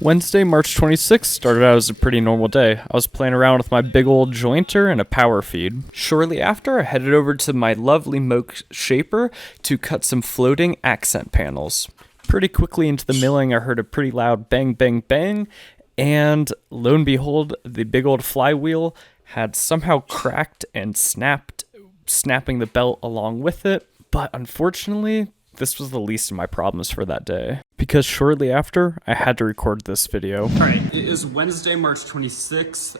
Wednesday, March 26th started out as a pretty normal day. I was playing around with my big old jointer and a power feed. Shortly after, I headed over to my lovely Moke shaper to cut some floating accent panels. Pretty quickly into the milling, I heard a pretty loud bang, bang, bang, and lo and behold, the big old flywheel had somehow cracked and snapped, snapping the belt along with it. But unfortunately, this was the least of my problems for that day, because shortly after, I had to record this video. All right, it is Wednesday, March 26th.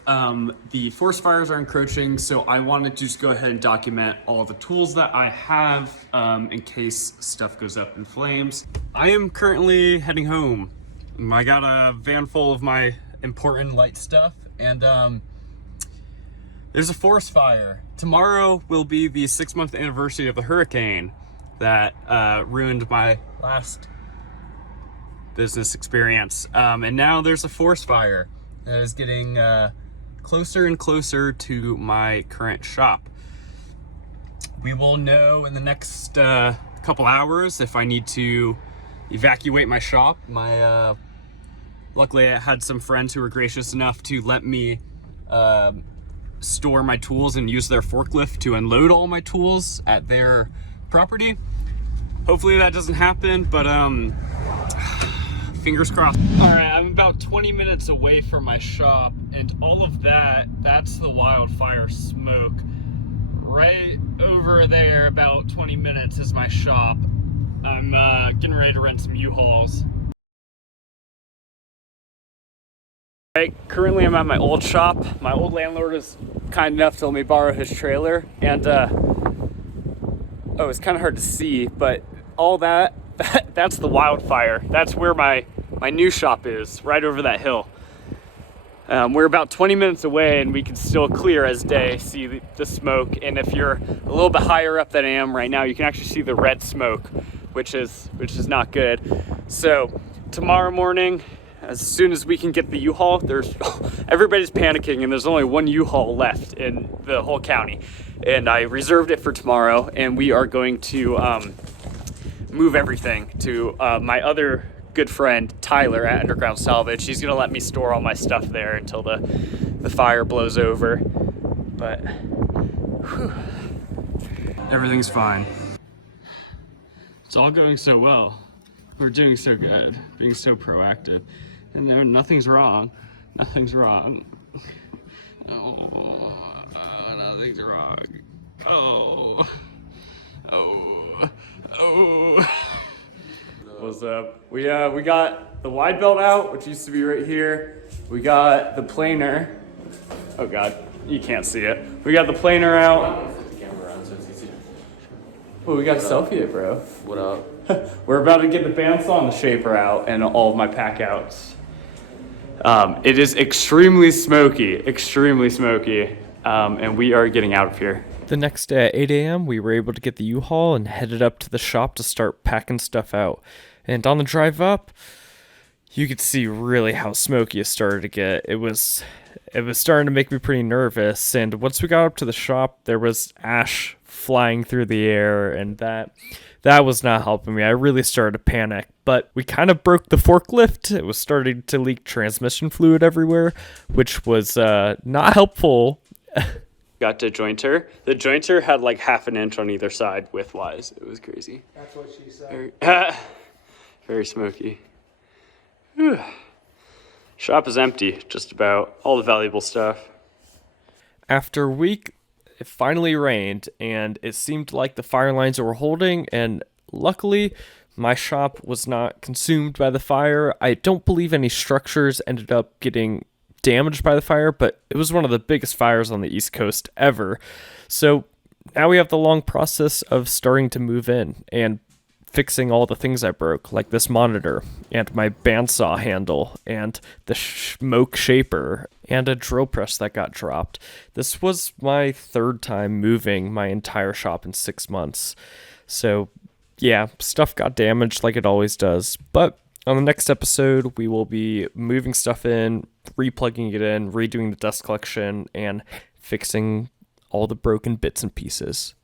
The forest fires are encroaching, so I wanted to just go ahead and document all the tools that I have in case stuff goes up in flames. I am currently heading home. I got a van full of my important light stuff, and there's a forest fire. Tomorrow will be the 6-month anniversary of the hurricane that ruined my last business experience. And now there's a forest fire that is getting closer and closer to my current shop. We will know in the next couple hours if I need to evacuate my shop. Luckily I had some friends who were gracious enough to let me store my tools and use their forklift to unload all my tools at their property. Hopefully that doesn't happen, but fingers crossed. All right, I'm about 20 minutes away from my shop, and all of that's the wildfire smoke. Right over there, about 20 minutes, is my shop. I'm getting ready to rent some U-Hauls. Right, currently I'm at my old shop. My old landlord is kind enough to let me borrow his trailer, and oh, it's kind of hard to see, but all that's the wildfire. That's where my new shop is, right over that hill. We're about 20 minutes away, and we can still clear as day see the smoke. And if you're a little bit higher up than I am right now, you can actually see the red smoke, which is not good. So tomorrow morning, as soon as we can get the U-Haul, everybody's panicking, and there's only one U-Haul left in the whole county. And I reserved it for tomorrow, and we are going to move everything to my other good friend Tyler at Underground Salvage. He's gonna let me store all my stuff there until the fire blows over. But whew, everything's fine. It's all going so well. We're doing so good, being so proactive, and there nothing's wrong. Nothing's wrong. Oh, nothing's wrong. Oh. What's up? We got the wide belt out, which used to be right here. We got the planer. Oh god, you can't see it. We got the planer out. Oh, we got a selfie it, bro. What up? We're about to get the bandsaw and the shaper out and all of my pack outs. It is extremely smoky, and we are getting out of here. The next day at 8 a.m., we were able to get the U-Haul and headed up to the shop to start packing stuff out. And on the drive up, you could see really how smoky it started to get. It was starting to make me pretty nervous. And once we got up to the shop, there was ash flying through the air, and that was not helping me. I really started to panic. But we kind of broke the forklift. It was starting to leak transmission fluid everywhere, which was not helpful. Got to jointer. The jointer had like half an inch on either side width-wise. It was crazy. That's what she said. Very smoky. Whew. Shop is empty, just about. All the valuable stuff. After a week, it finally rained, and it seemed like the fire lines were holding, and luckily, my shop was not consumed by the fire. I don't believe any structures ended up getting damaged by the fire, but it was one of the biggest fires on the East Coast ever. So now we have the long process of starting to move in and fixing all the things I broke, like this monitor and my bandsaw handle and the smoke shaper and a drill press that got dropped. This was my third time moving my entire shop in 6 months. So yeah, stuff got damaged like it always does, but on the next episode, we will be moving stuff in, replugging it in, redoing the dust collection, and fixing all the broken bits and pieces.